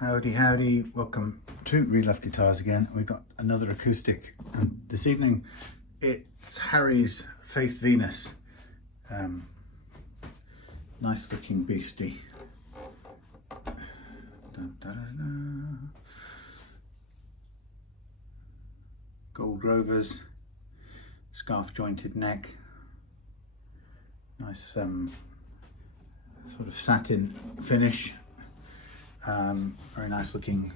Howdy, howdy. Welcome to Real Love Guitars again. We've got another acoustic, and this evening it's Harry's Faith Venus. Nice looking beastie. Gold rovers, scarf jointed neck, nice sort of satin finish. Very nice looking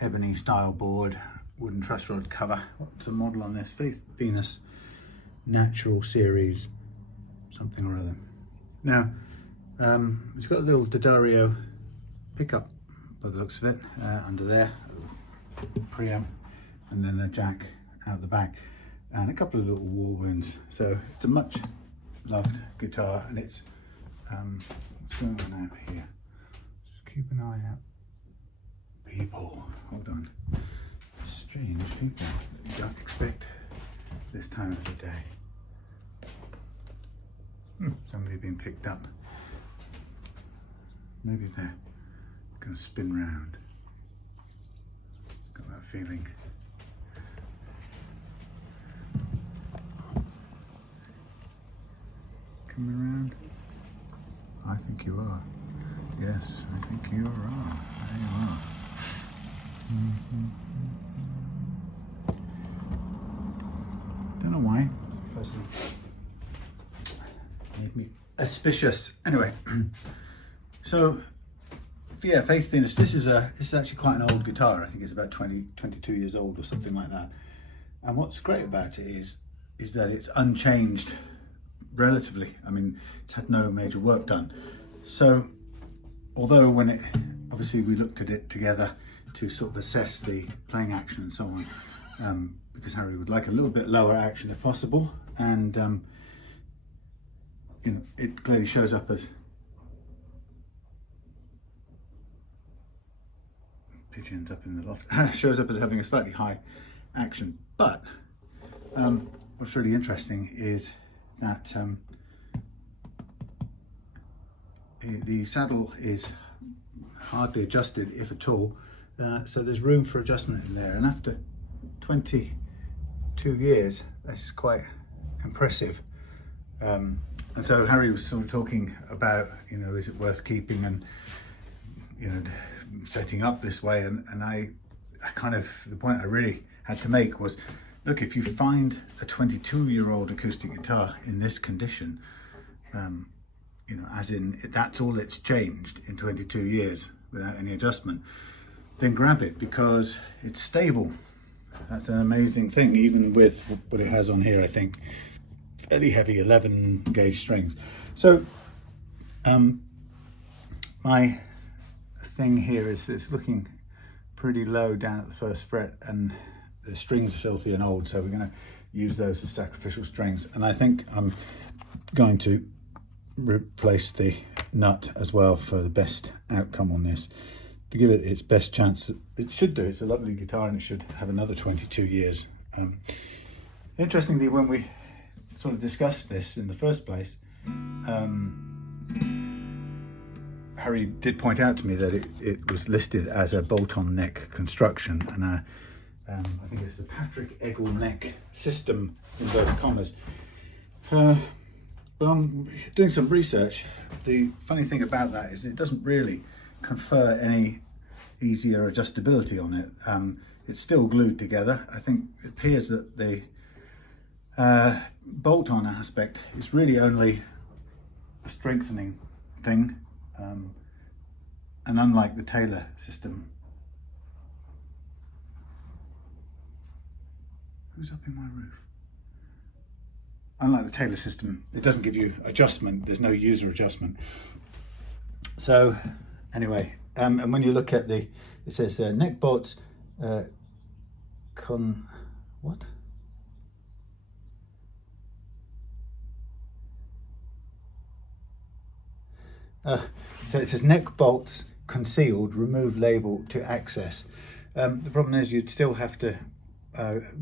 ebony style board, wooden truss rod cover. What's the model on this? Faith Venus Natural Series something or other. Now it's got a little D'Addario pickup by the looks of it under there, a little preamp, and then a jack out the back, and a couple of little wall wounds. So it's a much loved guitar, and it's what's going on out here? Keep an eye out. People, hold on. Strange people that you don't expect this time of the day. Somebody being picked up. Maybe they're going to spin round. Got that feeling. Coming around? I think you are. Yes, I think you are. There you are. Don't know why. Person made me suspicious. Anyway, so yeah, Faith Venus. This is actually quite an old guitar. I think it's about 22 years old or something like that. And what's great about it is that it's unchanged relatively. I mean, it's had no major work done. So although obviously we looked at it together to sort of assess the playing action and so on, because Harry would like a little bit lower action if possible, and you know, it clearly shows up as pigeons up in the loft. Shows up as having a slightly high action, but what's really interesting is that the saddle is hardly adjusted, if at all, so there's room for adjustment in there, and after 22 years that's quite impressive. And so Harry was sort of talking about, you know, is it worth keeping and, you know, setting up this way, and I kind of, the point I really had to make was, look, if you find a 22-year-old acoustic guitar in this condition, you know, as in that's all it's changed in 22 years without any adjustment, then grab it, because it's stable. That's an amazing thing, even with what it has on here. I think fairly heavy 11 gauge strings. So my thing here is it's looking pretty low down at the first fret, and the strings are filthy and old, so we're going to use those as sacrificial strings. And I think I'm going to replace the nut as well for the best outcome on this, to give it its best chance. It should do. It's a lovely guitar, and it should have another 22 years. Interestingly, when we sort of discussed this in the first place, Harry did point out to me that it was listed as a bolt-on neck construction, and I think it's the Patrick Eggle neck system, inverted commas. But I'm doing some research. The funny thing about that is it doesn't really confer any easier adjustability on it. It's still glued together. I think it appears that the bolt-on aspect is really only a strengthening thing, and unlike the Taylor system. Who's up in my roof? Unlike the Taylor system, it doesn't give you adjustment. There's no user adjustment. So anyway, and when you look at it says neck bolts, what? So it says neck bolts concealed, remove label to access. The problem is you'd still have to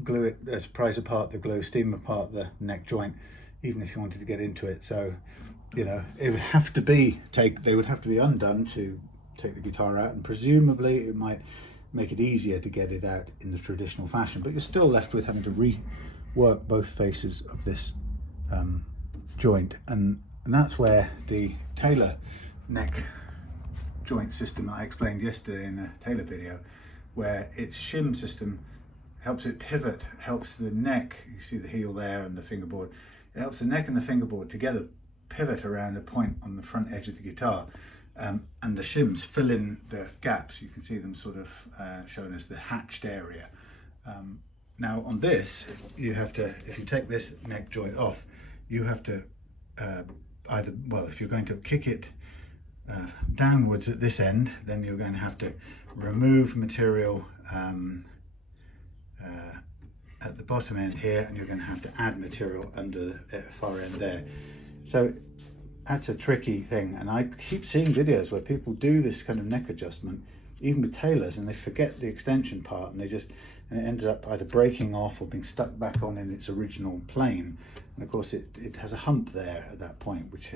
glue it, prise apart the glue, steam apart the neck joint, even if you wanted to get into it. So, you know, it would have to be they would have to be undone to take the guitar out, and presumably it might make it easier to get it out in the traditional fashion, but you're still left with having to rework both faces of this joint, and that's where the Taylor neck joint system I explained yesterday in a Taylor video, where its shim system helps it pivot, helps the neck, you see the heel there and the fingerboard, it helps the neck and the fingerboard together pivot around a point on the front edge of the guitar, and the shims fill in the gaps. You can see them sort of shown as the hatched area. Now on this, you have to, if you take this neck joint off, you have to either, well, if you're going to kick it downwards at this end, then you're going to have to remove material at the bottom end here, and you're going to have to add material under the far end there. So that's a tricky thing, and I keep seeing videos where people do this kind of neck adjustment, even with Taylors, and they forget the extension part, and it ends up either breaking off or being stuck back on in its original plane. And of course it has a hump there at that point, which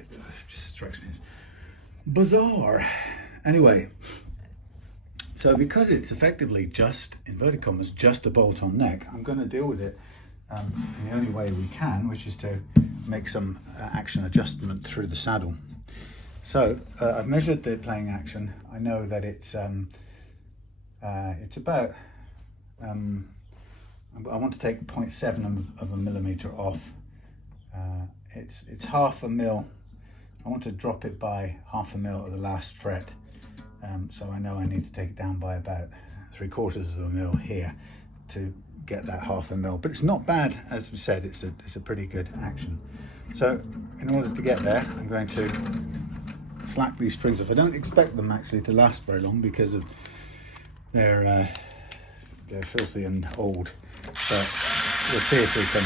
just strikes me as bizarre. Anyway, so because it's effectively just, inverted commas, just a bolt-on neck, I'm going to deal with it in the only way we can, which is to make some action adjustment through the saddle. So I've measured the playing action. I know that it's about, I want to take 0.7 of a millimeter off. It's half a mil. I want to drop it by half a mil at the last fret. So I know I need to take it down by about 3/4 of a mil here to get that half a mil. But it's not bad, as we said. It's a pretty good action. So in order to get there, I'm going to slack these strings off. I don't expect them actually to last very long because of they're filthy and old. But we'll see if we can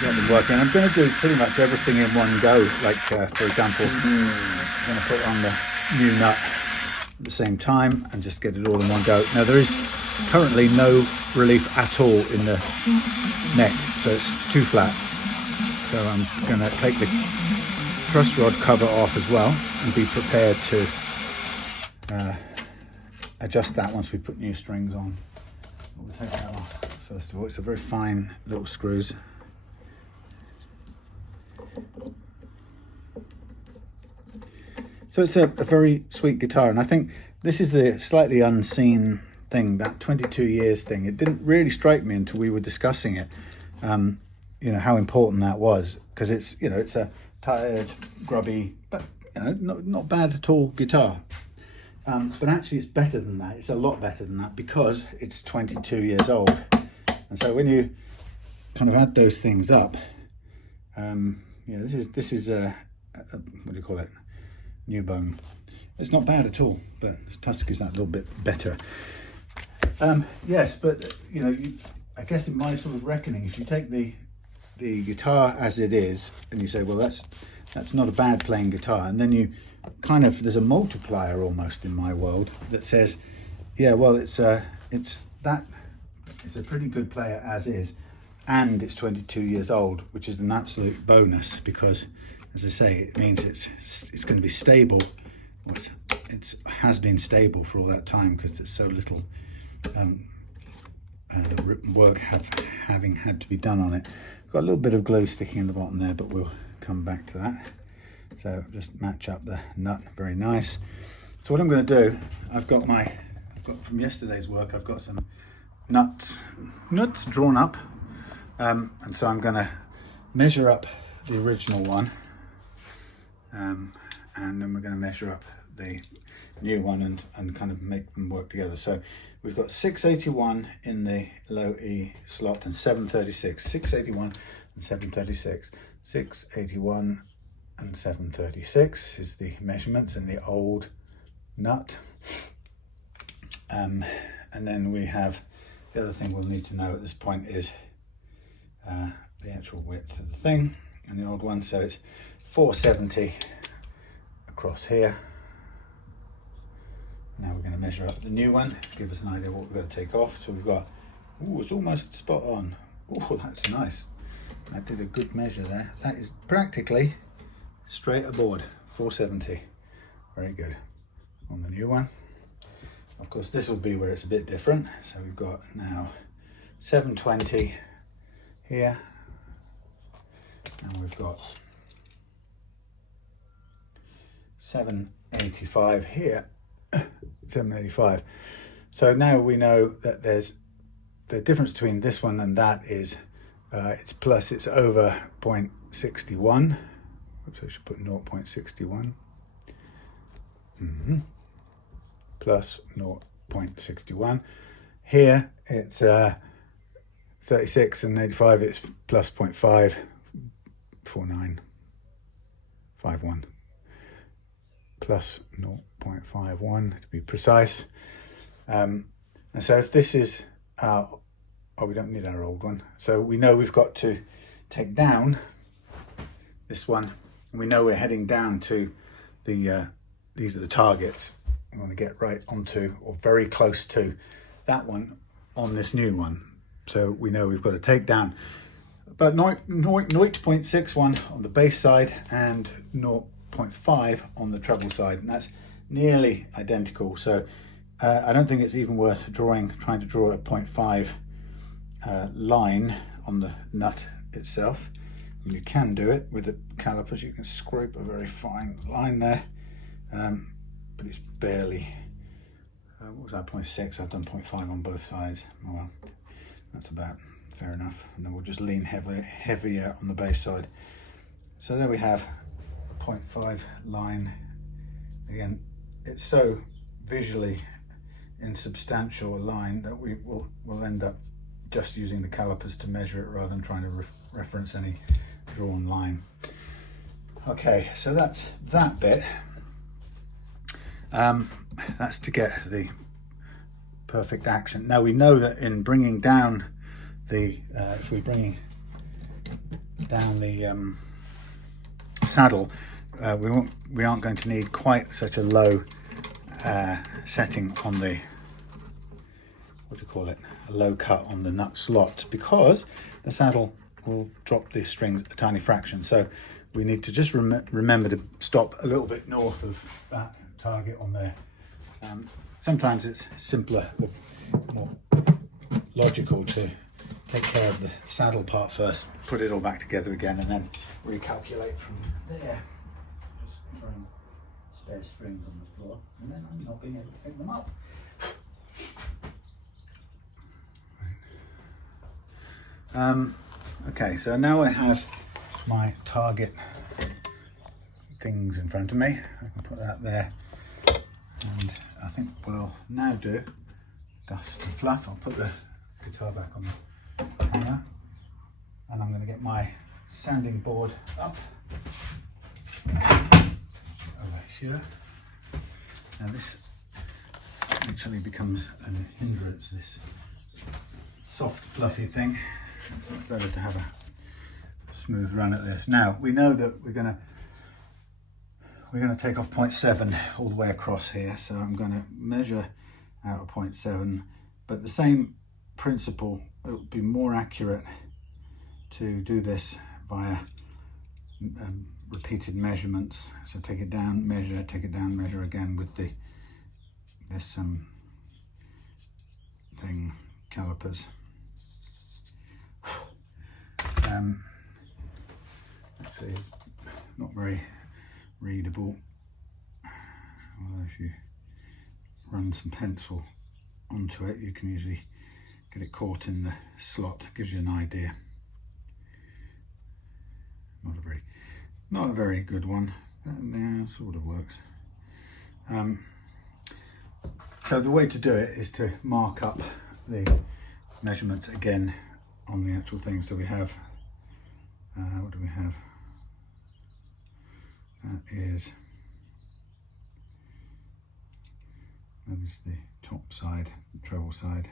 get them working. I'm going to do pretty much everything in one go. Like for example, I'm going to put on the new nut at the same time and just get it all in one go. Now there is currently no relief at all in the neck, so it's too flat. So I'm going to take the truss rod cover off as well and be prepared to adjust that once we put new strings on. We'll take that off first of all. It's a very fine little screws. So it's a very sweet guitar, and I think this is the slightly unseen thing, that 22 years thing. It didn't really strike me until we were discussing it, you know, how important that was, because it's, you know, it's a tired, grubby, but, you know, not bad at all guitar. But actually it's better than that. It's a lot better than that because it's 22 years old. And so when you kind of add those things up, you know, this is a what do you call it? New bone. It's not bad at all, but Tusq is that little bit better. Yes, but you know, I guess in my sort of reckoning, if you take the guitar as it is and you say, well, that's not a bad playing guitar, and then you kind of, there's a multiplier almost in my world that says, yeah, well, it's a pretty good player as is, and it's 22 years old, which is an absolute bonus because, as I say, it means it's going to be stable. Well, it has been stable for all that time because there's so little work having had to be done on it. Got a little bit of glue sticking in the bottom there, but we'll come back to that. So just match up the nut, very nice. So what I'm going to do, I've got from yesterday's work, I've got some nuts drawn up, and so I'm going to measure up the original one, and then we're going to measure up the new one and kind of make them work together. So we've got 681 in the low E slot and 736, 681 and 736, 681 and 736 is the measurements in the old nut. And then we have, the other thing we'll need to know at this point is the actual width of the thing and the old one. So it's 470 across here. Now we're going to measure up the new one to give us an idea of what we've got to take off. So we've got, oh, it's almost spot on. Oh, that's nice. I did a good measure there. That is practically straight aboard, 470. Very good. On the new one. Of course, this will be where it's a bit different. So we've got now 720 here, and we've got 785 here, 785. So now we know that there's the difference between this one and that is it's over 0.61. Oops, I should put 0.61. Plus 0.61. Here it's 36 and 85, it's plus 0.54951. Plus 0.51 to be precise. And so if this is our, oh, we don't need our old one. So we know we've got to take down this one. And we know we're heading down to the, these are the targets. We want to get right onto or very close to that one on this new one. So we know we've got to take down about 0.61 on the bass side and 0.5 on the treble side. And that's nearly identical. So I don't think it's even worth trying to draw a 0.5 line on the nut itself. And you can do it with the calipers. You can scrape a very fine line there, but it's barely, what was that, 0.6? I've done 0.5 on both sides. Oh well, that's about fair enough. And then we'll just lean heavier on the bass side. So there we have a 0.5 line. Again, it's so visually insubstantial a line that we'll end up just using the calipers to measure it rather than trying to reference any drawn line. Okay, so that's that bit. That's to get the perfect action. Now we know that in bringing down the, if we're bringing down the saddle, we aren't going to need quite such a low setting on the, what do you call it, a low cut on the nut slot, because the saddle will drop the strings a tiny fraction. So we need to just remember to stop a little bit north of that target on there. Sometimes it's simpler, more logical to take care of the saddle part first, put it all back together again, and then recalculate from there. Just throwing spare strings on the floor, and then I'm not being able to pick them up. Okay, so now I have my target things in front of me. I can put that there, and I think what I'll now do, dust and fluff, I'll put the guitar back on the camera, and I'm going to get my sanding board up over here. Now this actually becomes a hindrance, this soft fluffy thing. It's much better to have a smooth run at this. Now we know that we're going to take off 0.7 all the way across here, so I'm going to measure out a 0.7, but the same principle, it will be more accurate to do this via repeated measurements. So take it down, measure, take it down, measure again with this thing, calipers. Actually, not very readable, although if you run some pencil onto it, you can usually get it caught in the slot. Gives you an idea. Not a very good one. Yeah, sort of works. So the way to do it is to mark up the measurements again on the actual thing. So we have, what do we have? That is the top side, the treble side.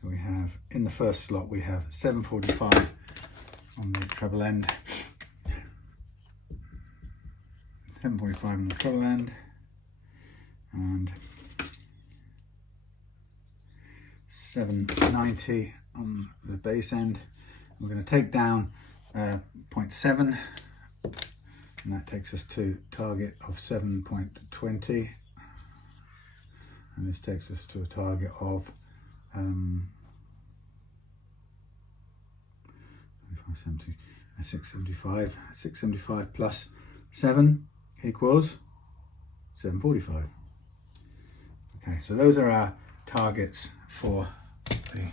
So we have, in the first slot, we have 745 on the treble end, 745 on the treble end, and 790 on the bass end. We're going to take down 0.7 and that takes us to target of 7.20, and this takes us to a target of 675. 675 plus 7 equals 745. Okay, so those are our targets for the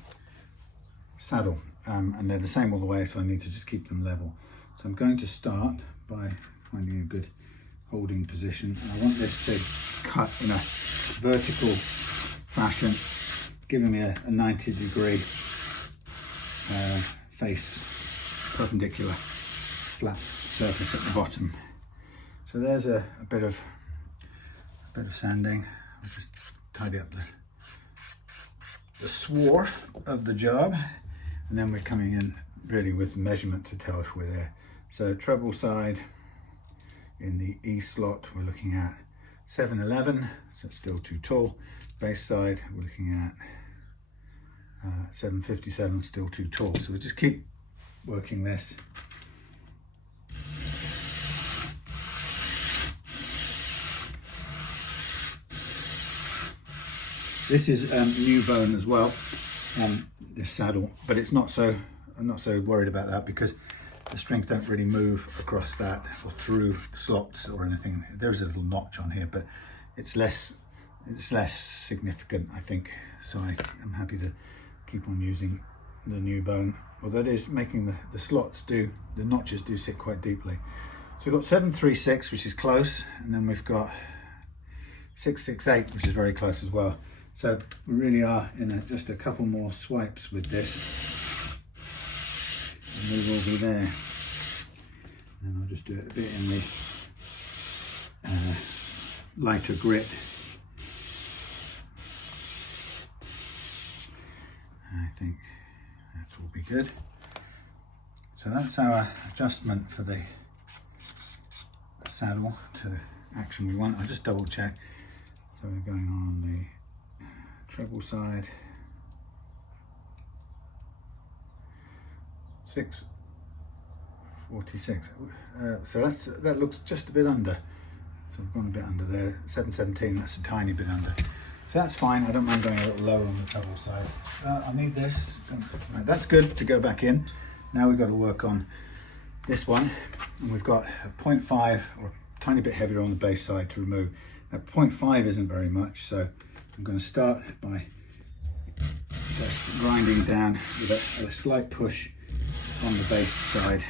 saddle, and they're the same all the way, so I need to just keep them level. So I'm going to start by finding a good holding position, and I want this to cut in a vertical fashion, giving me a 90-degree face, perpendicular flat surface at the bottom. So there's a bit of sanding. I'll just tidy up the swarf of the job, and then we're coming in really with measurement to tell if we're there. So treble side in the E slot, we're looking at 711, so it's still too tall. Bass side, we're looking at 757, still too tall. So we just keep working this. This is new bone as well, this saddle, but it's not so, I'm not so worried about that because the strings don't really move across that or through the slots or anything. There's a little notch on here, but it's less significant, I think. So I'm happy to keep on using the new bone, although it is making the slots the notches do sit quite deeply. So we've got 736, which is close, and then we've got 668, which is very close as well. So we really are in just a couple more swipes with this, and we will be there. And I'll just do it a bit in the lighter grit. I think that will be good. So that's our adjustment for the saddle to the action we want. I'll just double check. So we're going on the treble side, 646. So that looks just a bit under. So we've gone a bit under there. 717. That's a tiny bit under. So that's fine. I don't mind going a little lower on the treble side. I need this. Right, that's good to go back in. Now we've got to work on this one, and we've got a 0.5 or a tiny bit heavier on the bass side to remove. Now 0.5 isn't very much, so I'm going to start by just grinding down with a slight push on the bass side,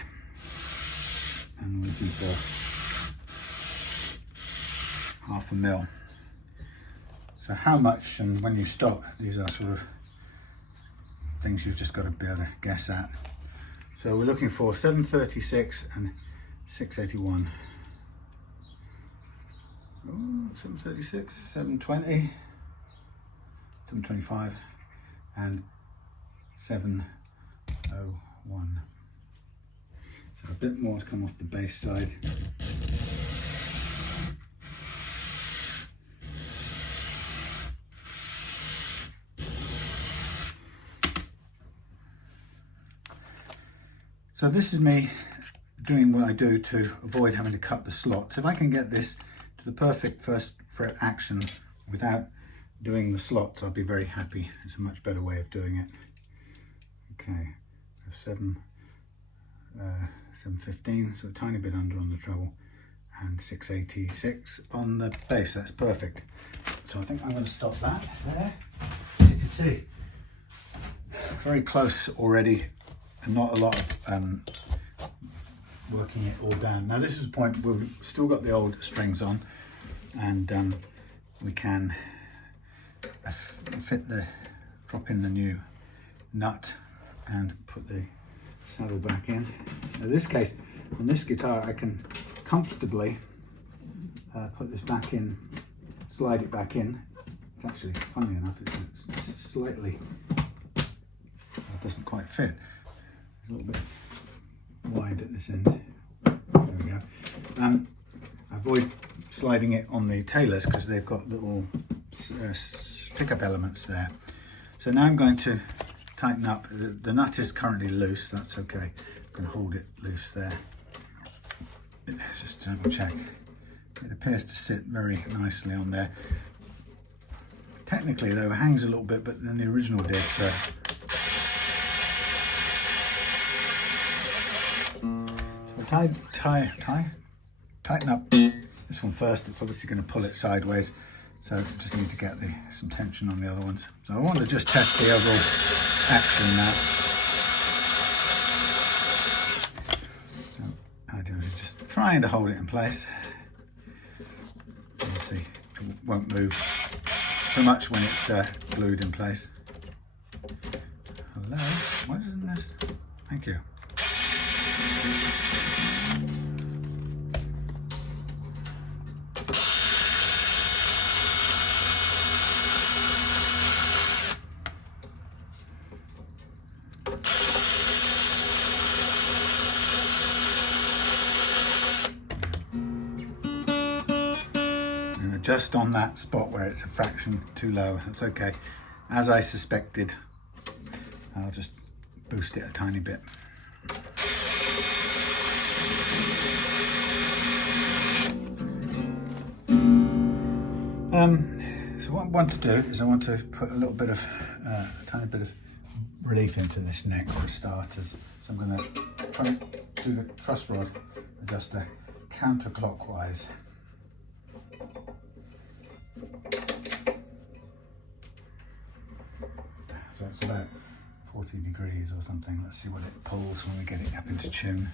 and we'll do half a mil. So how much and when you stop, these are sort of things you've just got to be able to guess at. So we're looking for 736 and 681. Oh, 736, 720. 725 and 701. So a bit more to come off the bass side. So this is me doing what I do to avoid having to cut the slots. If I can get this to the perfect first fret action without doing the slots, I'll be very happy. It's a much better way of doing it. Okay, so 715, so a tiny bit under on the treble, and 686 on the bass. That's perfect. So I think I'm going to stop that there. As you can see, very close already, and not a lot of working it all down. Now this is the point where we've still got the old strings on, and we can drop in the new nut and put the saddle back in. In this case, on this guitar, I can comfortably put this back in, slide it back in. It's actually, funny enough, it's slightly, it doesn't quite fit. It's a little bit wide at this end. There we go. Avoid sliding it on the tailors because they've got little pickup elements there. So now I'm going to tighten up. The nut is currently loose, that's okay. I'm going to hold it loose there. let's just double check. It appears to sit very nicely on there. Technically it overhangs a little bit, but then the original did. So tighten up this one first. It's obviously going to pull it sideways, so just need to get some tension on the other ones. So I want to just test the overall action now. So I do is just trying to hold it in place. Obviously it won't move so much when it's glued in place. Hello, what is in this? Thank you. Just on that spot where it's a fraction too low. That's okay. As I suspected, I'll just boost it a tiny bit. So what I want to do is I want to put a little bit of, a tiny bit of relief into this neck for starters. So I'm going to try and do the truss rod adjuster counterclockwise. So it's about 40 degrees or something. Let's see what it pulls when we get it up into tune.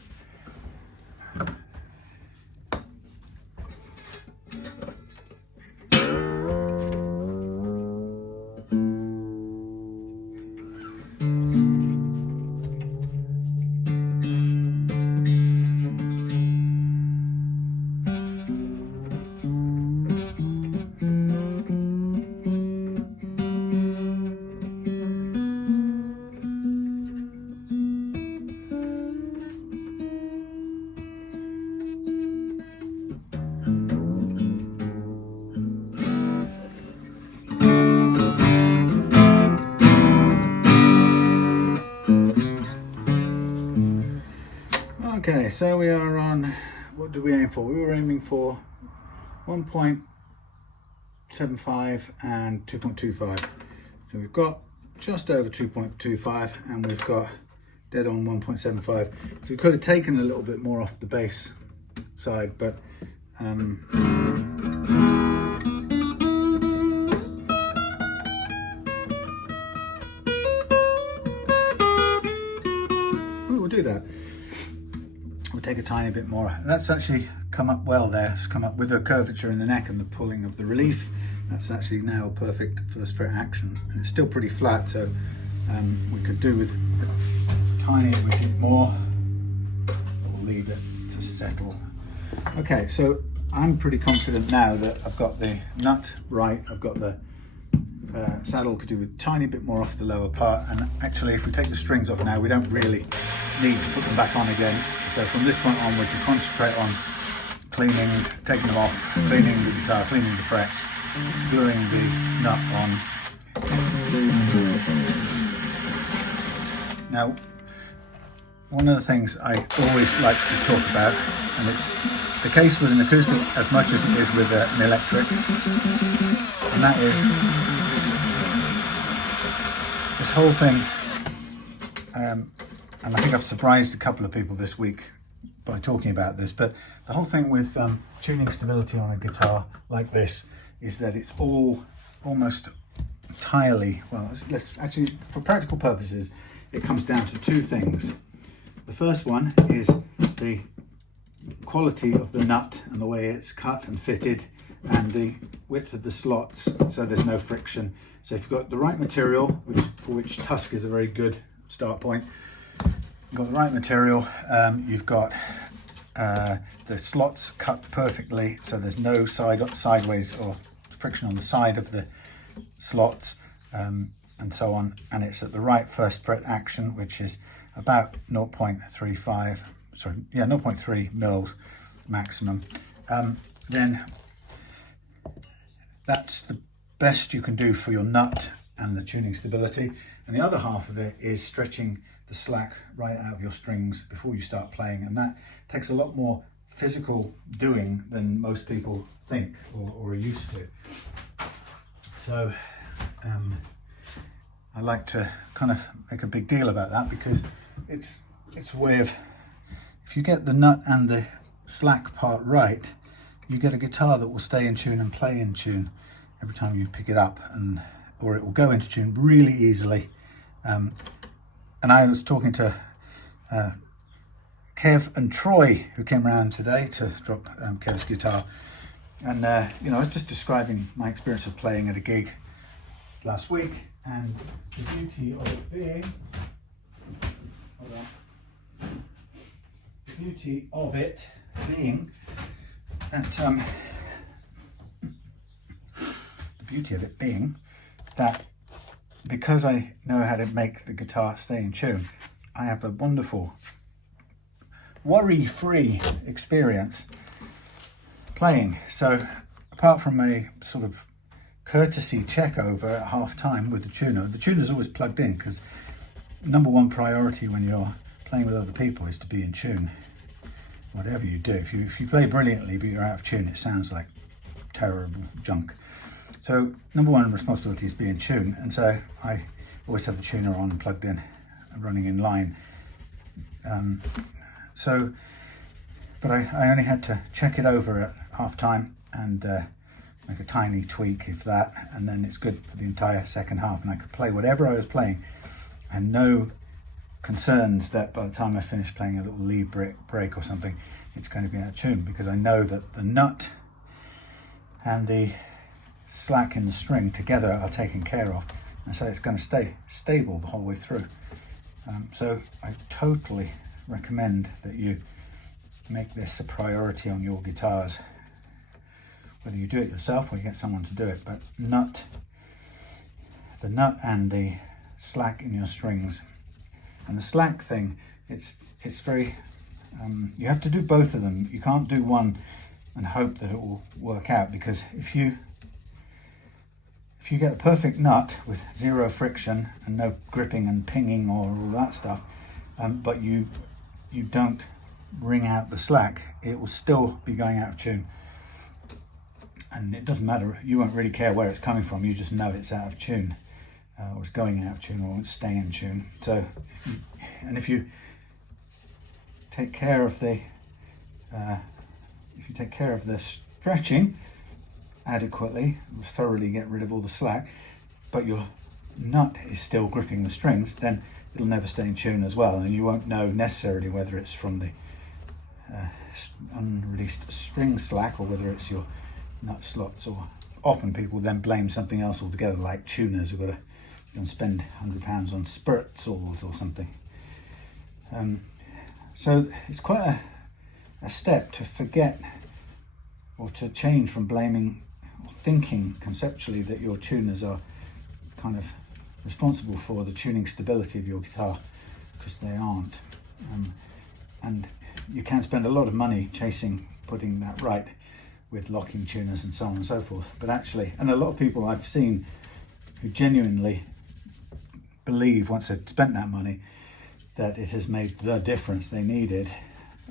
Okay, so we are on, what did we aim for? We were aiming for 1.75 and 2.25. So we've got just over 2.25 and we've got dead on 1.75. So we could have taken a little bit more off the bass side, but we'll do that. We'll take a tiny bit more. That's actually come up well there. It's come up with the curvature in the neck and the pulling of the relief. That's actually now a perfect first fret action. And it's still pretty flat, so we could do with a tiny bit more. We'll leave it to settle. Okay, so I'm pretty confident now that I've got the nut right. I've got the saddle could do a tiny bit more off the lower part. And actually, if we take the strings off now, we don't really need to put them back on again. So from this point on, we can concentrate on cleaning, taking them off, cleaning the guitar, cleaning the frets, gluing the nut on. Now, one of the things I always like to talk about, and it's the case with an acoustic as much as it is with an electric, and that is this whole thing, and I think I've surprised a couple of people this week by talking about this, but the whole thing with tuning stability on a guitar like this is that it's all almost entirely, well, let's actually, for practical purposes, it comes down to two things. The first one is the quality of the nut and the way it's cut and fitted, and the width of the slots, so there's no friction. So if you've got the right material, for which Tusq is a very good start point, you've got the right material, you've got the slots cut perfectly, so there's no sideways or friction on the side of the slots, and so on, and it's at the right first fret action, which is about 0.3 mils maximum. Then that's the best you can do for your nut and the tuning stability, and the other half of it is stretching the slack right out of your strings before you start playing, and that takes a lot more physical doing than most people think or are used to. So I like to kind of make a big deal about that, because it's a way of, if you get the nut and the slack part right, you get a guitar that will stay in tune and play in tune every time you pick it up, or it will go into tune really easily. And I was talking to Kev and Troy, who came around today to drop Kev's guitar, and you know, I was just describing my experience of playing at a gig last week, and the beauty of it being, hold on, the beauty of it being that that because I know how to make the guitar stay in tune, I have a wonderful worry-free experience playing. So apart from a sort of courtesy check over at half time with the tuner's always plugged in, because number one priority when you're playing with other people is to be in tune. Whatever you do, if you play brilliantly but you're out of tune, it sounds like terrible junk. So number one responsibility is be in tune, and so I always have the tuner on, plugged in, running in line. But I only had to check it over at half time and make a tiny tweak, if that, and then it's good for the entire second half, and I could play whatever I was playing, and no concerns that by the time I finish playing a little lead break or something, it's going to be out of tune, because I know that the nut and the slack in the string together are taken care of, and so it's going to stay stable the whole way through. So I totally recommend that you make this a priority on your guitars, whether you do it yourself or you get someone to do it. But the nut and the slack in your strings, and the slack thing, it's very you have to do both of them. You can't do one and hope that it will work out, because if you get the perfect nut with zero friction and no gripping and pinging or all that stuff, but you don't wring out the slack, it will still be going out of tune. And it doesn't matter, you won't really care where it's coming from, you just know it's out of tune, or it's going out of tune, or it's staying in tune. So, if you take care of the stretching adequately, thoroughly get rid of all the slack, but your nut is still gripping the strings, then it'll never stay in tune as well, and you won't know necessarily whether it's from the unreleased string slack or whether it's your nut slots. Or often people then blame something else altogether, like tuners who've got to spend £100 on spurt saws or something. So it's quite a step to forget, or to change from blaming or thinking conceptually that your tuners are kind of responsible for the tuning stability of your guitar, because they aren't. And you can spend a lot of money chasing putting that right with locking tuners and so on and so forth, but actually, and a lot of people I've seen who genuinely believe, once they've spent that money, that it has made the difference they needed.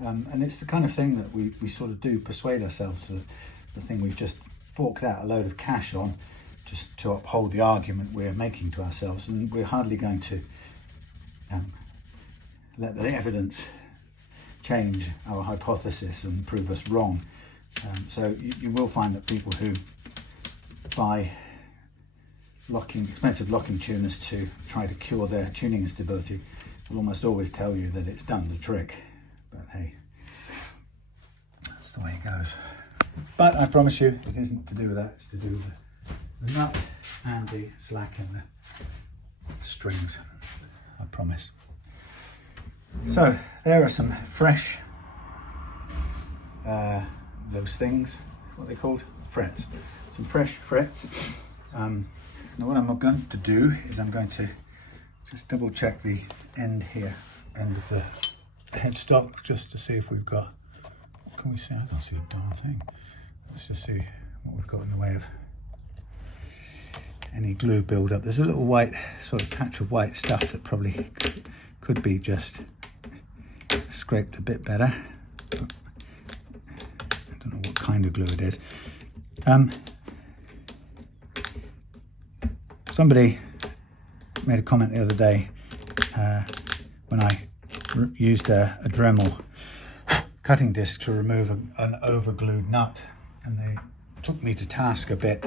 And it's the kind of thing that we sort of do persuade ourselves of, the thing we've just forked out a load of cash on just to uphold the argument we're making to ourselves, and we're hardly going to let the evidence change our hypothesis and prove us wrong. So you will find that people who buy expensive locking tuners to try to cure their tuning instability will almost always tell you that it's done the trick. But hey, that's the way it goes. But I promise you, it isn't to do with that. It's to do with the nut and the slack in the strings, I promise. So there are some fresh, those things, what are they called? Frets. Some fresh frets. Now what I'm going to do is I'm going to just double check the end here, end of the headstock, just to see if we've got, what can we see? I can't see a darn thing. Let's just see what we've got in the way of any glue build-up. There's a little white, sort of patch of white stuff that probably could be just scraped a bit better. kind of glue it is. Somebody made a comment the other day when I used a Dremel cutting disc to remove an overglued nut, and they took me to task a bit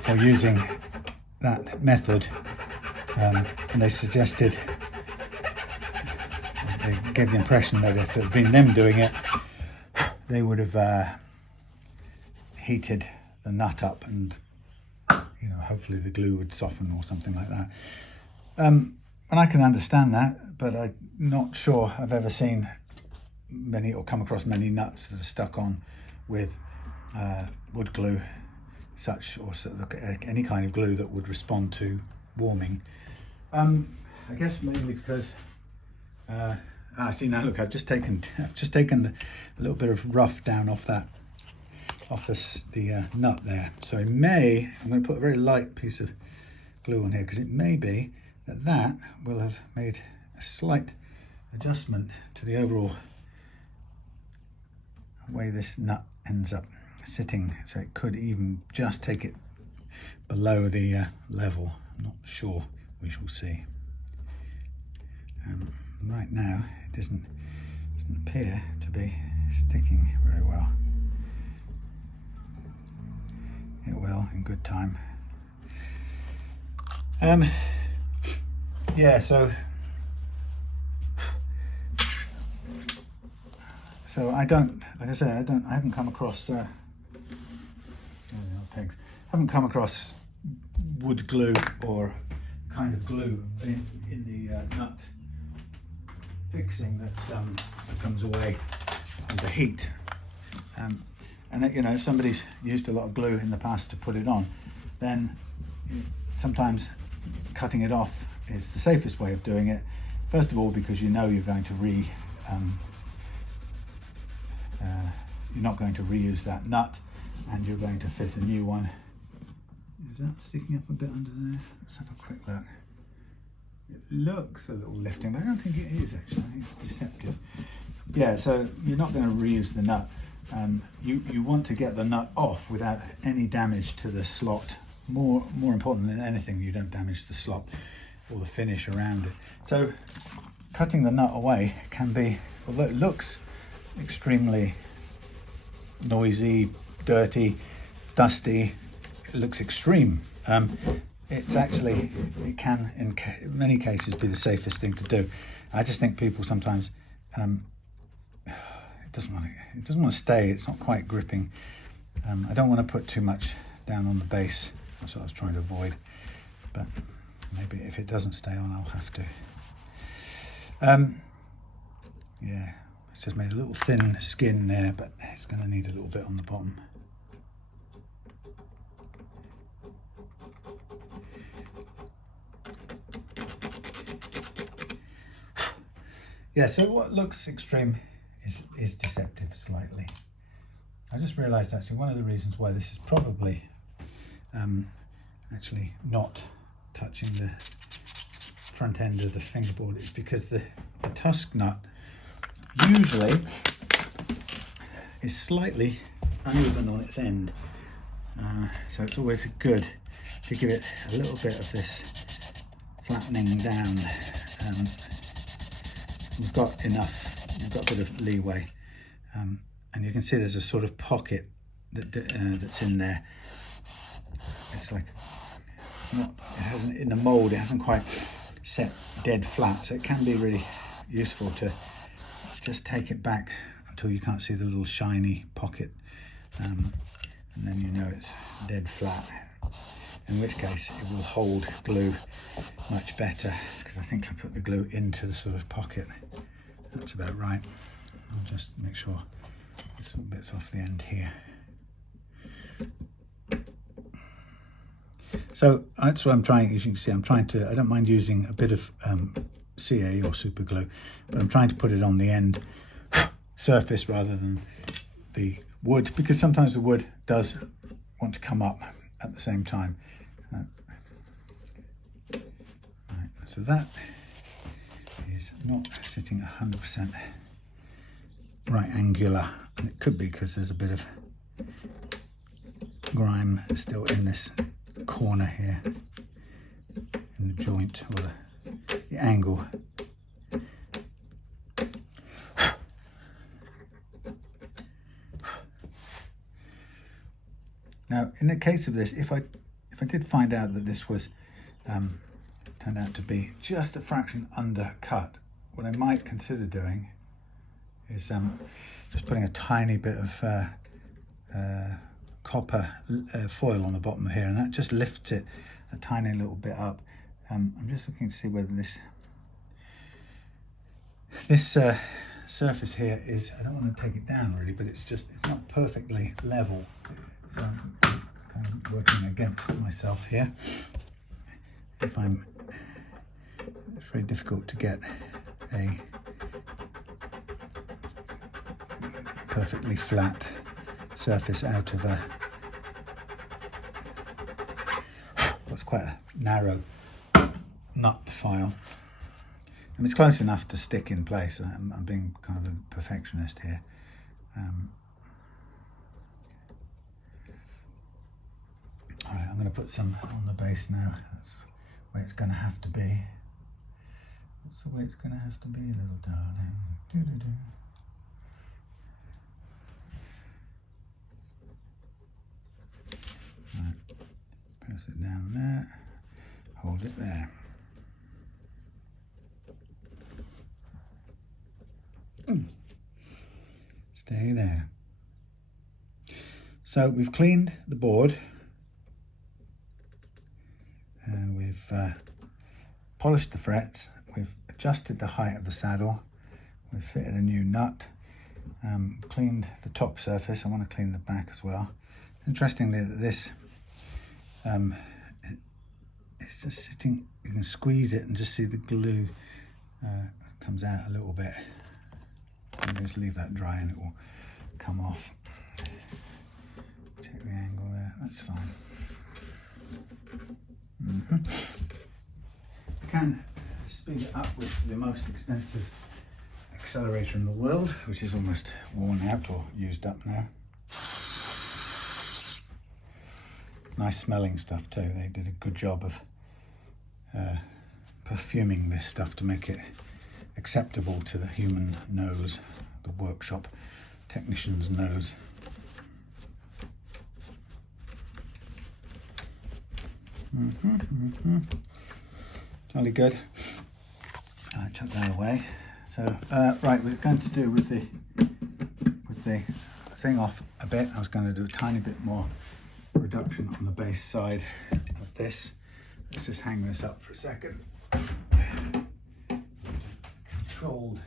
for using that method, and they suggested, they gave the impression that if it had been them doing it, they would have heated the nut up, and hopefully the glue would soften or something like that. And I can understand that, but I'm not sure I've ever seen many or come across many nuts that are stuck on with wood glue, any kind of glue that would respond to warming. I guess mainly because see now, look, I've just taken a little bit of rough down off the nut there. So I'm going to put a very light piece of glue on here, because it may be that will have made a slight adjustment to the overall way this nut ends up sitting, so it could even just take it below the level. I'm not sure, we shall see. Right now it doesn't appear to be sticking very well. It will in good time. Yeah, so I don't, like I say, I haven't come across pegs. Haven't come across wood glue or kind of glue in the nut fixing that comes away with the heat. And if somebody's used a lot of glue in the past to put it on, then sometimes cutting it off is the safest way of doing it. First of all, because you're going to you're not going to reuse that nut, and you're going to fit a new one. Is that sticking up a bit under there? Let's have a quick look. It looks a little lifting, but I don't think it is actually. I think it's deceptive. Yeah, so you're not going to reuse the nut. You want to get the nut off without any damage to the slot. More important than anything, you don't damage the slot or the finish around it. So cutting the nut away can be, although it looks extremely noisy, dirty, dusty, it looks extreme. It's actually, it can in many cases be the safest thing to do. I just think people sometimes it doesn't want to stay. It's not quite gripping. I don't want to put too much down on the base. That's what I was trying to avoid. But maybe if it doesn't stay on, I'll have to. Yeah, it's just made a little thin skin there, but it's going to need a little bit on the bottom. Yeah, so what looks extreme is deceptive slightly. I just realised actually one of the reasons why this is probably actually not touching the front end of the fingerboard is because the Tusq nut usually is slightly uneven on its end. So it's always good to give it a little bit of this flattening down. We've got a bit of leeway, and you can see there's a sort of pocket that's in there. It's like in the mold, it hasn't quite set dead flat, so it can be really useful to just take it back until you can't see the little shiny pocket, and then you know it's dead flat, in which case it will hold glue much better, because I think I put the glue into the sort of pocket. That's about right. I'll just make sure this little bit's off the end here. So that's what I'm trying, as you can see, I don't mind using a bit of CA or super glue, but I'm trying to put it on the end surface rather than the wood, because sometimes the wood does want to come up at the same time. Right, so that is not sitting 100% right angular And it could be because there's a bit of grime still in this corner here, in the joint or the angle. Now, in the case of this, if I did find out that this was turned out to be just a fraction undercut, what I might consider doing is just putting a tiny bit of copper foil on the bottom here, and that just lifts it a tiny little bit up. I'm just looking to see whether this surface here is, I don't want to take it down really, but it's not perfectly level. So I'm kind of working against myself here. It's very difficult to get a perfectly flat surface out of what's quite a narrow nut file. And it's close enough to stick in place. I'm being kind of a perfectionist here. All right, I'm going to put some on the base now. That's the way it's going to have to be. What's the way it's going to have to be, little darling? Doo-doo-doo. Right, press it down there, hold it there. Stay there. So we've cleaned the board and we've polished the frets, we've adjusted the height of the saddle, we've fitted a new nut, cleaned the top surface. I want to clean the back as well. Interestingly, that this it's just sitting, you can squeeze it and just see the glue comes out a little bit. And just leave that dry and it will come off. Check the angle there, that's fine. I can speed it up with the most expensive accelerator in the world, which is almost worn out or used up now. Nice smelling stuff too. They did a good job of perfuming this stuff to make it acceptable to the human nose, the workshop technician's nose. Jolly good. Chuck that away. So right, we're going to do with the thing off a bit. I was going to do a tiny bit more reduction on the base side of this. Let's just hang this up for a second. Controlled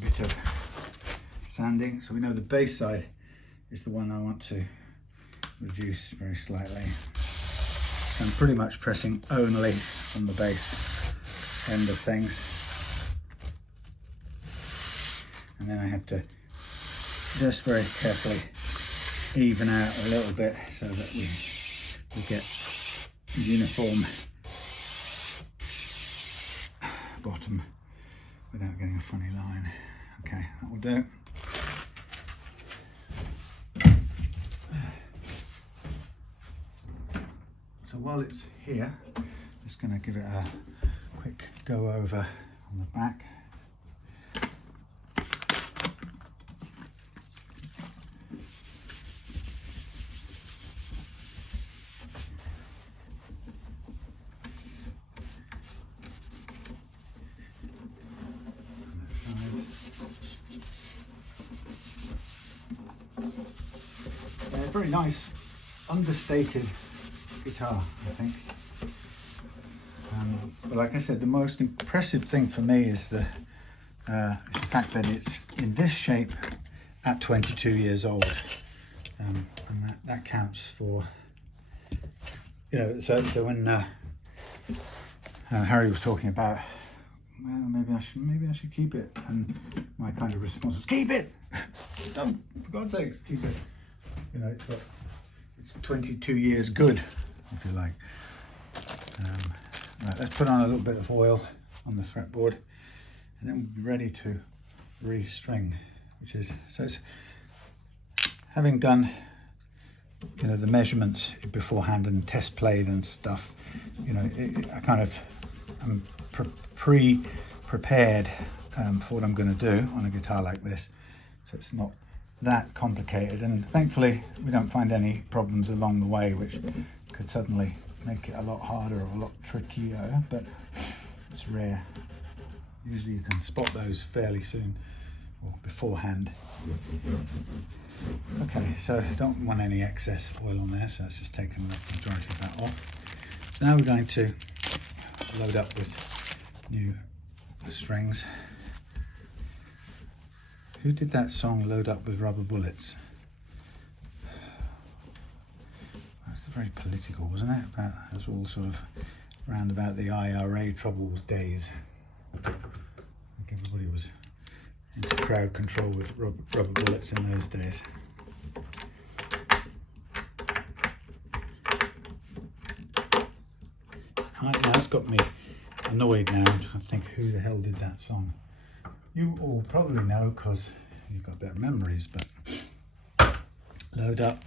bit of sanding, so we know the base side is the one I want to reduce very slightly. So I'm pretty much pressing only on the base end of things, and then I have to just very carefully even out a little bit so that we get uniform bottom without getting a funny line. Okay, that will do. So while it's here, I'm just going to give it a quick go over on the back. Very nice, understated guitar, I think. But like I said, the most impressive thing for me is the fact that it's in this shape at 22 years old, and that counts for, you know. So when Harry was talking about, well, maybe I should keep it, and my kind of response was, keep it, don't, for God's sakes, keep it. You know, it's 22 years good, if you like. Right, let's put on a little bit of oil on the fretboard, and then we'll be ready to restring which is, so it's, having done, you know, the measurements beforehand and test played and stuff, you know, I kind of am prepared for what I'm going to do on a guitar like this, so it's not that complicated, and thankfully we don't find any problems along the way which could suddenly make it a lot harder or a lot trickier, but it's rare. Usually you can spot those fairly soon or beforehand. Okay, so I don't want any excess oil on there, so that's just taken the majority of that off. So now we're going to load up with new strings. Who did that song, Load Up With Rubber Bullets? That's very political, wasn't it? About, that's all sort of round about the IRA troubles days. I think everybody was into crowd control with rubber bullets in those days. That's got me annoyed now. I'm trying to think who the hell did that song. You all probably know because you've got better memories, but load up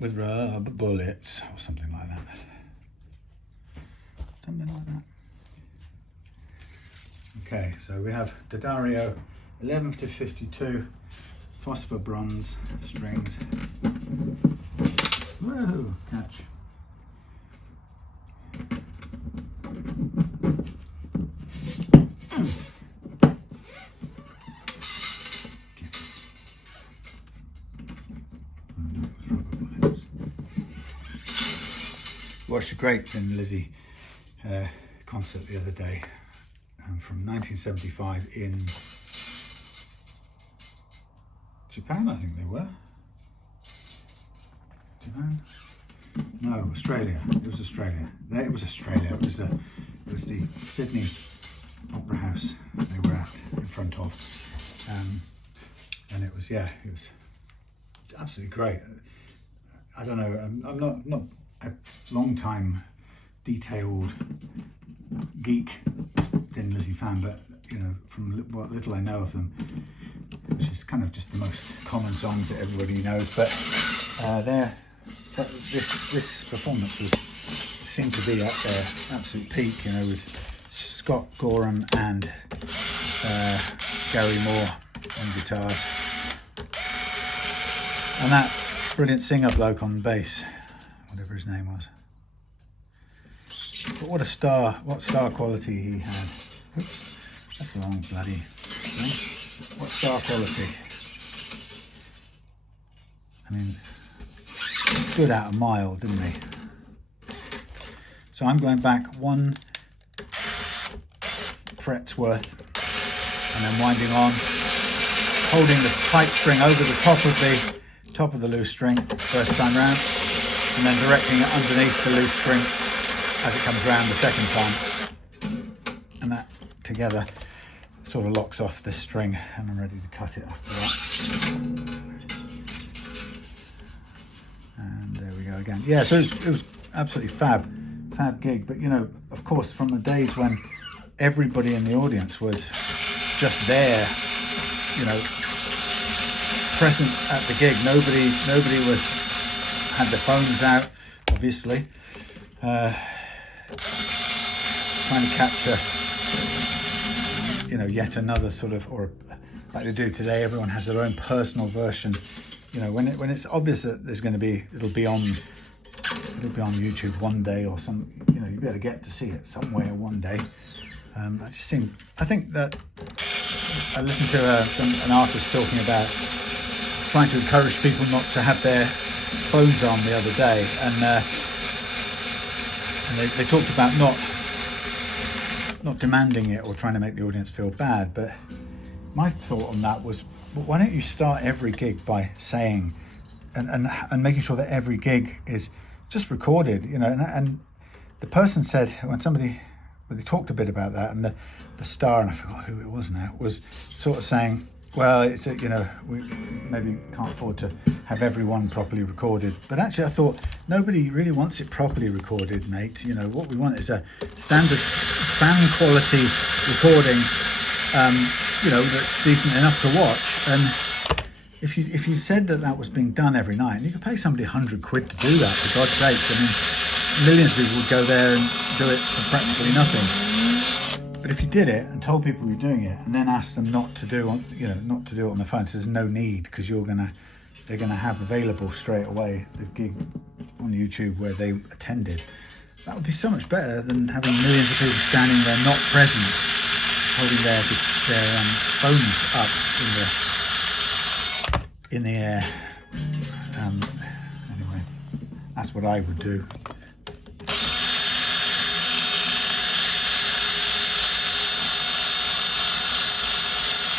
with rubber bullets, or something like that. Something like that. Okay, so we have D'Addario 11th to 52 phosphor bronze strings. Whoa, catch. Watched a great Thin Lizzy concert the other day from 1975 in Japan, I think they were. Japan? No, Australia. It was Australia. It was Australia. It was the Sydney Opera House they were at in front of, and it was, yeah, it was absolutely great. I don't know. I'm not a long time detailed geek Thin Lizzy fan, but you know, from what little I know of them, which is kind of just the most common songs that everybody knows, but this performance seemed to be at their absolute peak, you know, with Scott Gorham and Gary Moore on guitars, and that brilliant singer bloke on bass, whatever his name was. But what star quality he had. Oops, that's the wrong bloody thing. What star quality. I mean, stood out a mile, didn't he? So I'm going back 1 fret's worth and then winding on, holding the tight string over the top of the loose string first time round, and then directing it underneath the loose string as it comes round the second time, and that together sort of locks off this string, and I'm ready to cut it after that. And there we go again. Yeah, so it was absolutely fab gig, but you know, of course, from the days when everybody in the audience was just there, you know, present at the gig. Nobody had their phones out, obviously, trying to capture, you know, yet another sort of, or like they do today, everyone has their own personal version. You know, when it's obvious that there's going to be, it'll be on YouTube one day or some, you know, you better get to see it somewhere one day. I think that I listened to an artist talking about trying to encourage people not to have their phones on the other day, and they talked about not demanding it or trying to make the audience feel bad. But my thought on that was, well, why don't you start every gig by saying and making sure that every gig is just recorded, you know? And the person said, when they talked a bit about that, and the star, and I forgot who it was now, was sort of saying, well, it's you know, we maybe can't afford to have everyone properly recorded. But actually, I thought, nobody really wants it properly recorded, mate. You know, what we want is a standard fan quality recording, you know, that's decent enough to watch. And if you said that that was being done every night, and you could pay somebody 100 quid to do that, for God's sakes. I mean, millions of people would go there and do it for practically nothing. But if you did it and told people you're doing it, and then asked them not to do not to do it on the phone, so there's no need, because they're gonna have available straight away the gig on YouTube where they attended. That would be so much better than having millions of people standing there not present, holding their phones up in the air. Anyway, that's what I would do.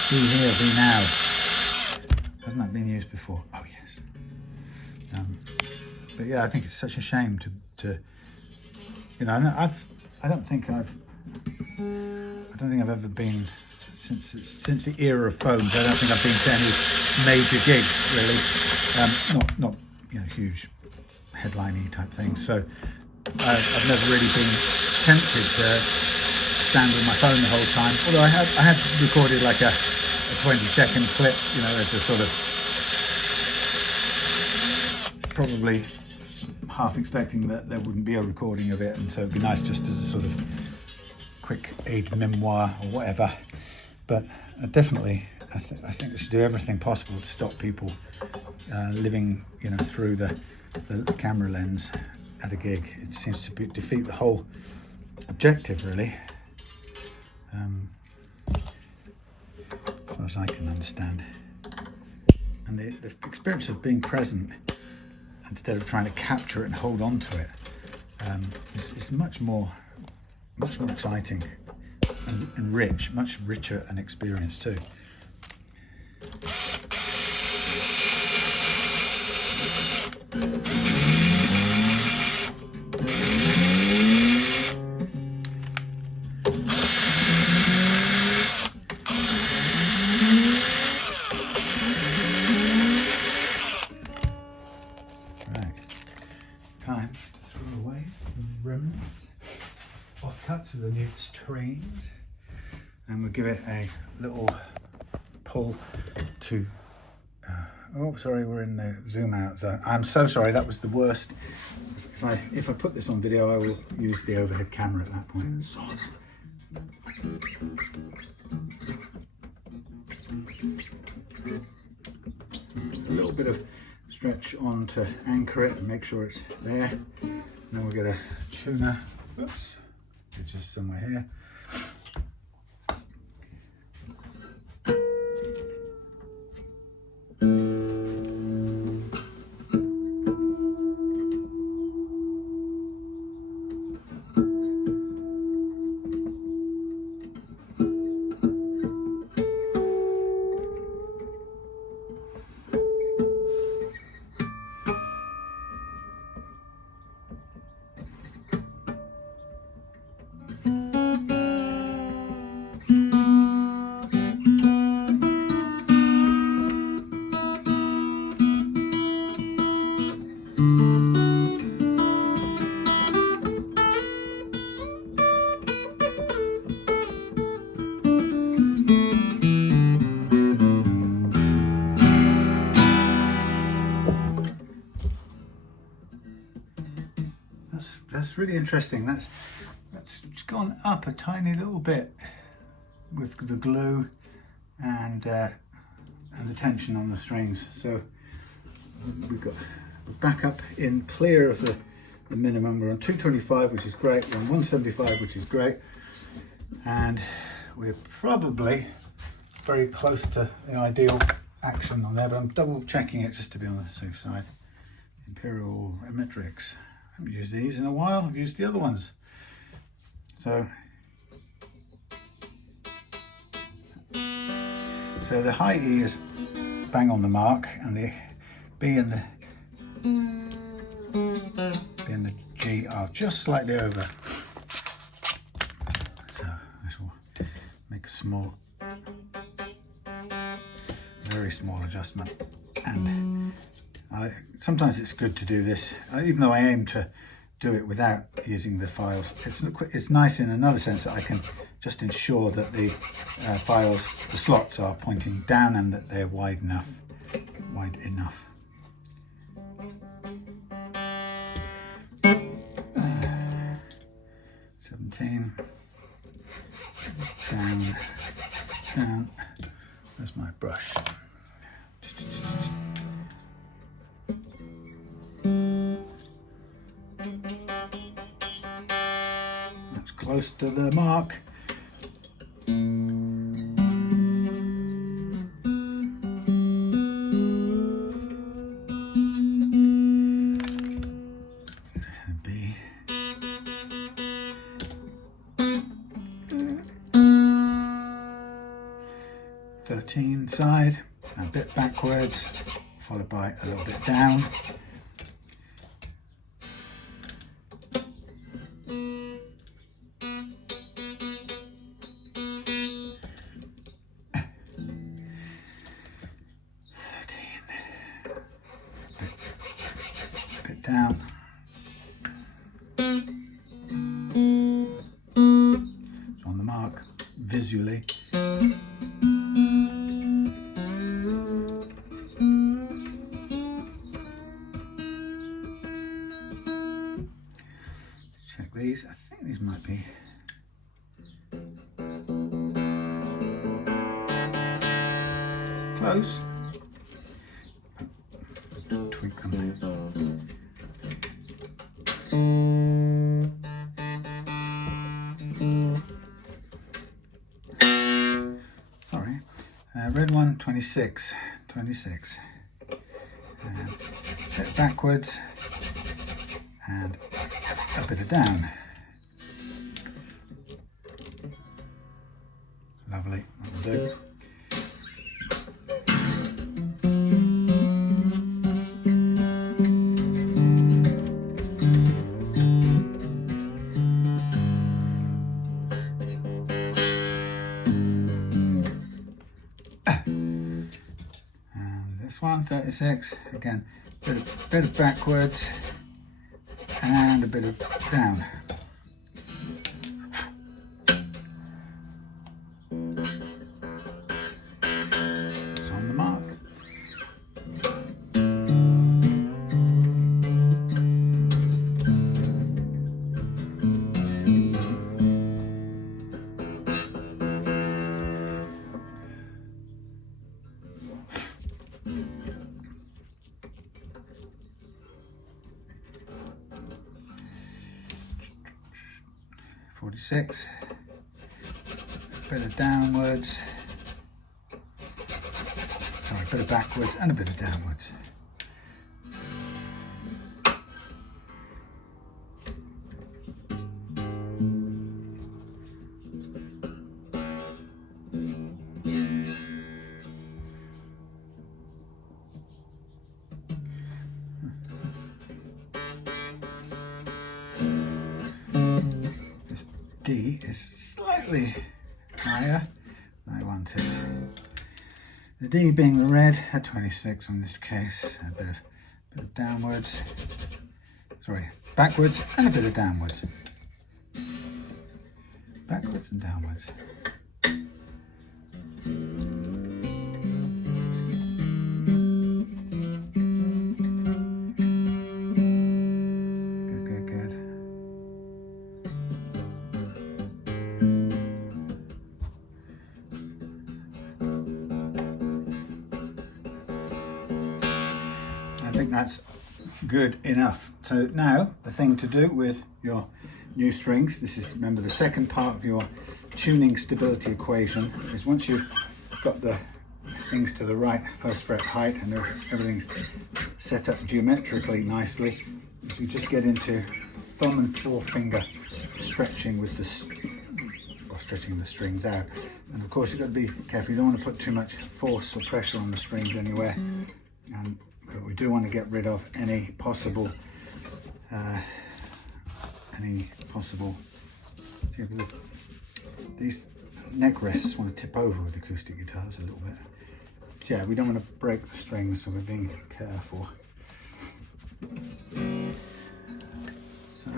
Be here, be now. Hasn't that been used before? Oh yes. But yeah, I think it's such a shame to you know, I don't think I've ever been, since the era of phones, I don't think I've been to any major gigs really. Not you know, huge headline-y type things. So I've never really been tempted to stand with my phone the whole time. Although I had recorded like a 20-second clip, you know, as a sort of, probably half expecting that there wouldn't be a recording of it, and so it'd be nice just as a sort of quick aid memoir or whatever. But definitely, I think they should do everything possible to stop people living, you know, through the camera lens at a gig. It seems to defeat the whole objective, really. As far as I can understand. And the experience of being present, instead of trying to capture it and hold on to it, is much more exciting and rich, much richer an experience too. Time to throw away the remnants, offcuts of the Newt's trains, and we'll give it a little pull to. Oh, sorry, we're in the zoom out zone. I'm so sorry. That was the worst. If I put this on video, I will use the overhead camera at that point. Soz. A little bit of stretch on to anchor it and make sure it's there. And then we'll get a tuner, oops, which is somewhere here. That's really interesting. That's gone up a tiny little bit with the glue and the tension on the strings. So we've got back up in clear of the minimum. We're on 225, which is great. We're on 175, which is great. And we're probably very close to the ideal action on there, but I'm double checking it just to be on the safe side. Imperial metrics. I haven't used these in a while. I've used the other ones. So the high E is bang on the mark, and the B and the G are just slightly over. So this will make a small, very small adjustment. And sometimes it's good to do this, even though I aim to do it without using the files. It's nice in another sense that I can just ensure that the files, the slots are pointing down and that they're wide enough wide enough. $17. Down, down. There's my brush. That's close to the mark. B. Side, a bit backwards, followed by a little bit down. A bit down. On the mark, visually. Check these. I think these might be close. Tweak them. Sorry. Red one, 26. 26. And a bit backwards and a bit of down. Lovely. That'll do. And this one, 36. Again, bit of backwards and a bit of down. It's on the mark. $46, a bit of downwards, sorry, a bit of backwards and a bit of downwards. D is slightly higher than I wanted. The D being the red at 26 in this case, a bit of downwards, sorry, backwards and a bit of downwards. Backwards and downwards. I think that's good enough. So now the thing to do with your new strings, this is, remember, the second part of your tuning stability equation, is once you've got the things to the right first fret height and everything's set up geometrically nicely, if you just get into thumb and forefinger stretching with stretching the strings out. And of course you've got to be careful, you don't want to put too much force or pressure on the strings anywhere. But we do want to get rid of any possible these neck rests want to tip over with acoustic guitars a little bit. Yeah, we don't want to break the strings, so we're being careful. So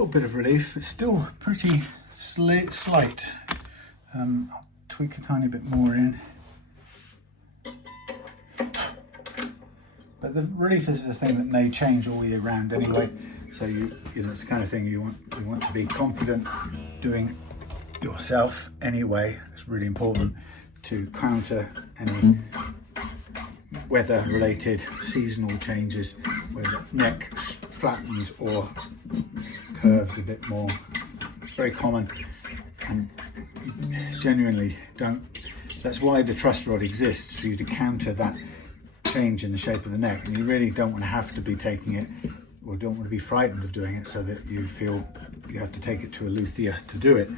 little bit of relief. It's still pretty slight. I'll tweak a tiny bit more in. But the relief is the thing that may change all year round anyway. So you know, it's the kind of thing you want to be confident doing yourself anyway. It's really important to counter any weather-related seasonal changes where the neck flattens or curves a bit more. It's very common, and genuinely don't. That's why the truss rod exists, for you to counter that change in the shape of the neck. And you really don't want to have to be taking it, or don't want to be frightened of doing it, so that you feel you have to take it to a luthier to do it.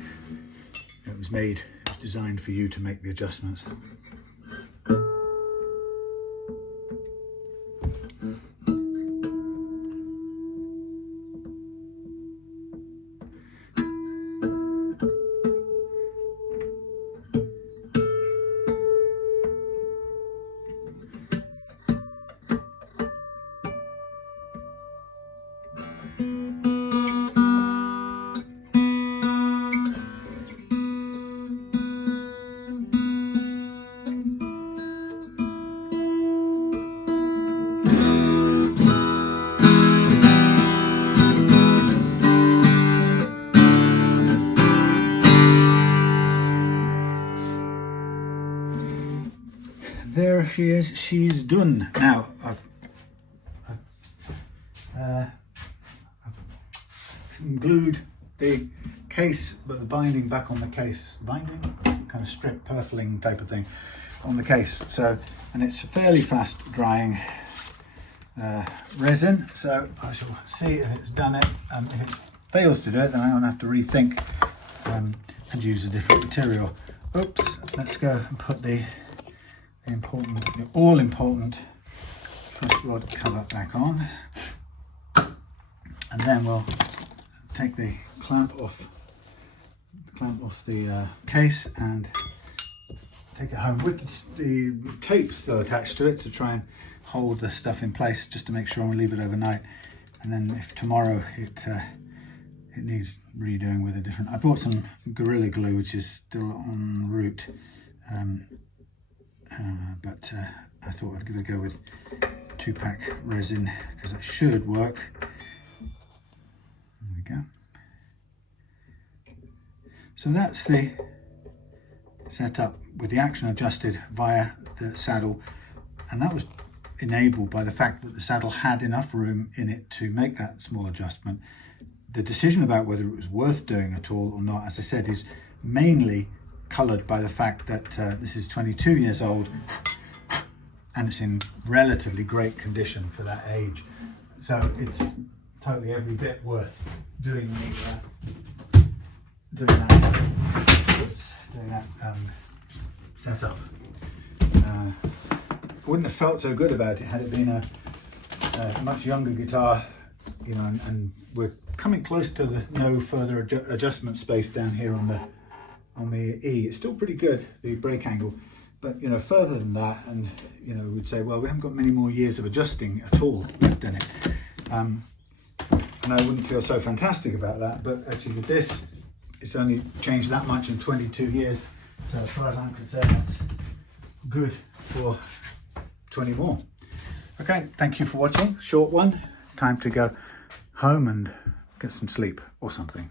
It was designed for you to make the adjustments. There she is, she's done. Now I've glued the case, but the binding back on the case, binding, kind of strip purfling type of thing on the case. So, and it's a fairly fast drying resin, so I shall see if it's done it. If it fails to do it, then I'm going to have to rethink and use a different material. Oops, let's go and put the all important truss rod cover back on, and then we'll take the clamp off the case and take it home with the tape still attached to it to try and hold the stuff in place, just to make sure, and leave it overnight. And then if tomorrow it needs redoing with a different, I bought some Gorilla Glue which is still en route, but I thought I'd give it a go with 2-pack resin, because that should work. There we go. So that's the setup with the action adjusted via the saddle, and that was enabled by the fact that the saddle had enough room in it to make that small adjustment. The decision about whether it was worth doing at all or not, as I said, is mainly coloured by the fact that this is 22 years old and it's in relatively great condition for that age. So it's totally every bit worth doing that setup. Wouldn't have felt so good about it had it been a much younger guitar, you know, and we're coming close to the no further adjustment space down here on the E. It's still pretty good, the break angle, but you know, further than that, and you know, we'd say, well, we haven't got many more years of adjusting at all left in it, and I wouldn't feel so fantastic about that. But actually with this, it's only changed that much in 22 years, so as far as I'm concerned, that's good for 20 more. Okay, thank you for watching. Short one, time to go home and get some sleep or something.